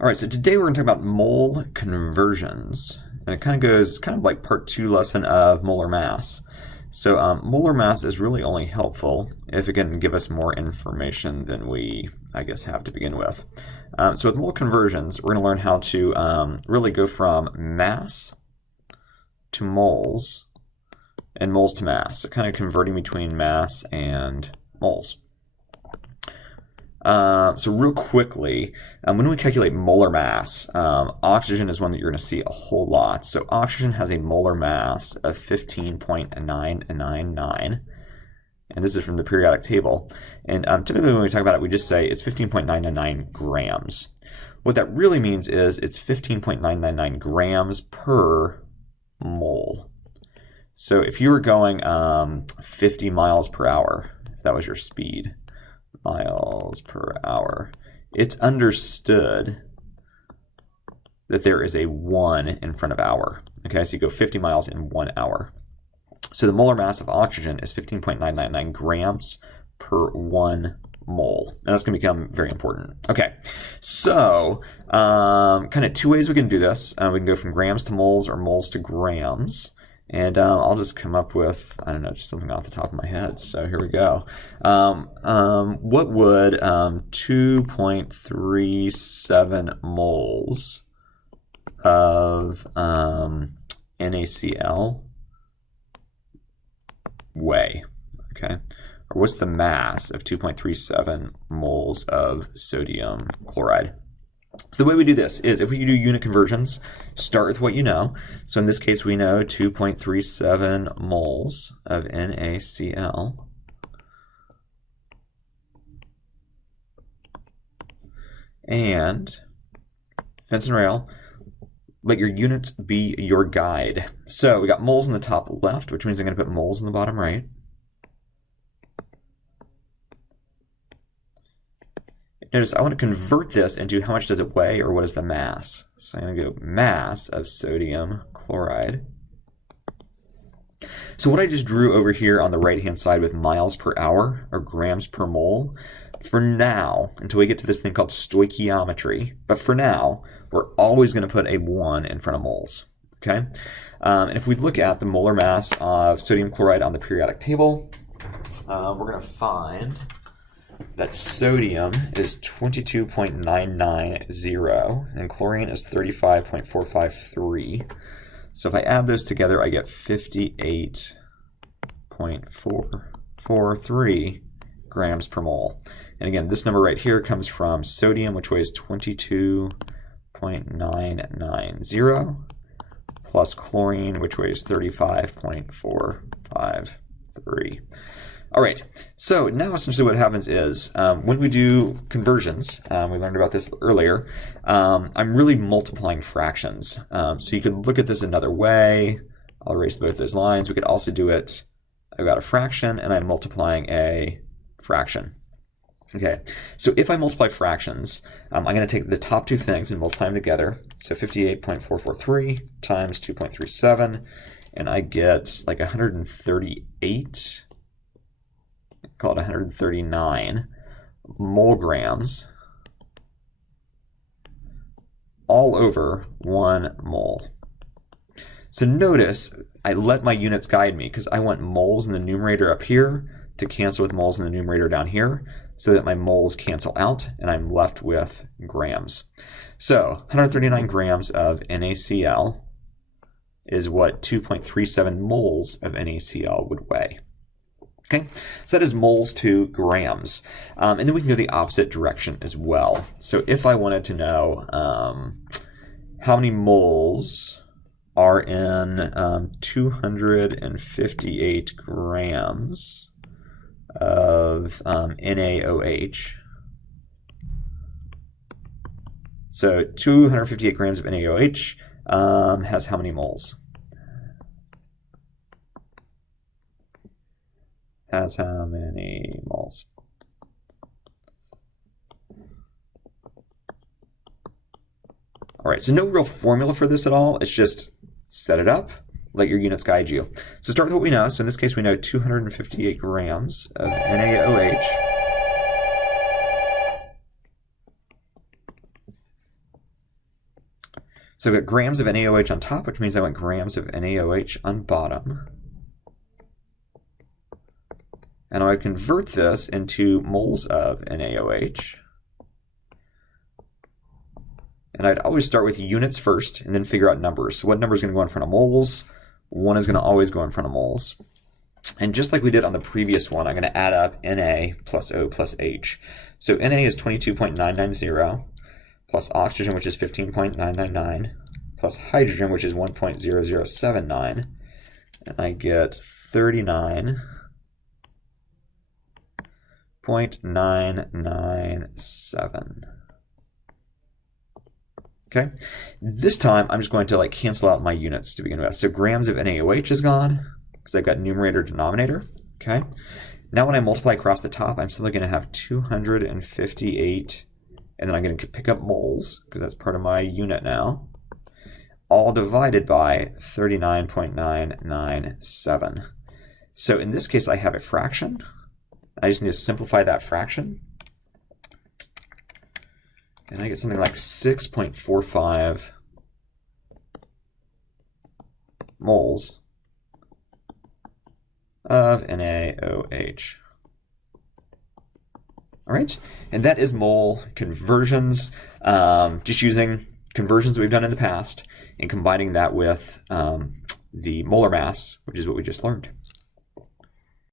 All right, so today we're going to talk about mole conversions, and it kind of goes like part 2 lesson of molar mass. So molar mass is really only helpful if it can give us more information than we, I guess, have to begin with. So with mole conversions, we're going to learn how to really go from mass to moles and moles to mass, so kind of converting between mass and moles. So real quickly, when we calculate molar mass, oxygen is one that you're going to see a whole lot. So oxygen has a molar mass of 15.999, and this is from the periodic table. And typically when we talk about it, we just say it's 15.999 grams. What that really means is it's 15.999 grams per mole. So if you were going 50 miles per hour, if that was your speed, miles per hour, it's understood that there is a 1 in front of hour. Okay, so you go 50 miles in 1 hour. So the molar mass of oxygen is 15.999 grams per 1 mole. And that's going to become very important. Okay, so kind of 2 ways we can do this. We can go from grams to moles or moles to grams. And I'll just come up with, I don't know, just something off the top of my head. So here we go. What would 2.37 moles of NaCl weigh? Okay. Or what's the mass of 2.37 moles of sodium chloride? So the way we do this is if we do unit conversions, start with what you know. So in this case, we know 2.37 moles of NaCl. And fence and rail, let your units be your guide. So we got moles in the top left, which means I'm going to put moles in the bottom right. Notice I want to convert this into how much does it weigh, or what is the mass. So I'm going to go mass of sodium chloride. So what I just drew over here on the right-hand side with miles per hour, or grams per mole, for now, until we get to this thing called stoichiometry, but for now, we're always going to put a 1 in front of moles. Okay? And if we look at the molar mass of sodium chloride on the periodic table, we're going to find that sodium is 22.990 and chlorine is 35.453. So if I add those together, I get 58.443 grams per mole. And again, this number right here comes from sodium, which weighs 22.990, plus chlorine, which weighs 35.453. All right, so now essentially what happens is when we do conversions, we learned about this earlier, I'm really multiplying fractions. So you could look at this another way. I'll erase both those lines. We could also do it, I've got a fraction and I'm multiplying a fraction. Okay, so if I multiply fractions, I'm going to take the top two things and multiply them together. So 58.443 times 2.37, and I get like 138. Call it 139 mole grams all over 1 mole. So notice I let my units guide me because I want moles in the numerator up here to cancel with moles in the numerator down here so that my moles cancel out and I'm left with grams. So 139 grams of NaCl is what 2.37 moles of NaCl would weigh. Okay, so that is moles to grams. And then we can go the opposite direction as well. So if I wanted to know how many moles are in 258 grams of NaOH, so 258 grams of NaOH has how many moles? Has how many moles? All right, so no real formula for this at all. It's just set it up, let your units guide you. So start with what we know. So in this case, we know 258 grams of NaOH So I've got grams of NaOH on top, which means I want grams of NaOH on bottom. And I would convert this into moles of NaOH. And I'd always start with units first and then figure out numbers. So what number is going to go in front of moles? 1 is going to always go in front of moles. And just like we did on the previous one, I'm going to add up Na plus O plus H. So Na is 22.990 plus oxygen, which is 15.999, plus hydrogen, which is 1.0079. And I get 39.997. Okay, this time I'm just going to like cancel out my units to begin with. So grams of NaOH is gone because I've got numerator, denominator. Okay, now when I multiply across the top, I'm simply going to have 258, and then I'm going to pick up moles because that's part of my unit now, all divided by 39.997. So in this case, I have a fraction. I just need to simplify that fraction. And I get something like 6.45 moles of NaOH. All right, and that is mole conversions, just using conversions that we've done in the past and combining that with the molar mass, which is what we just learned.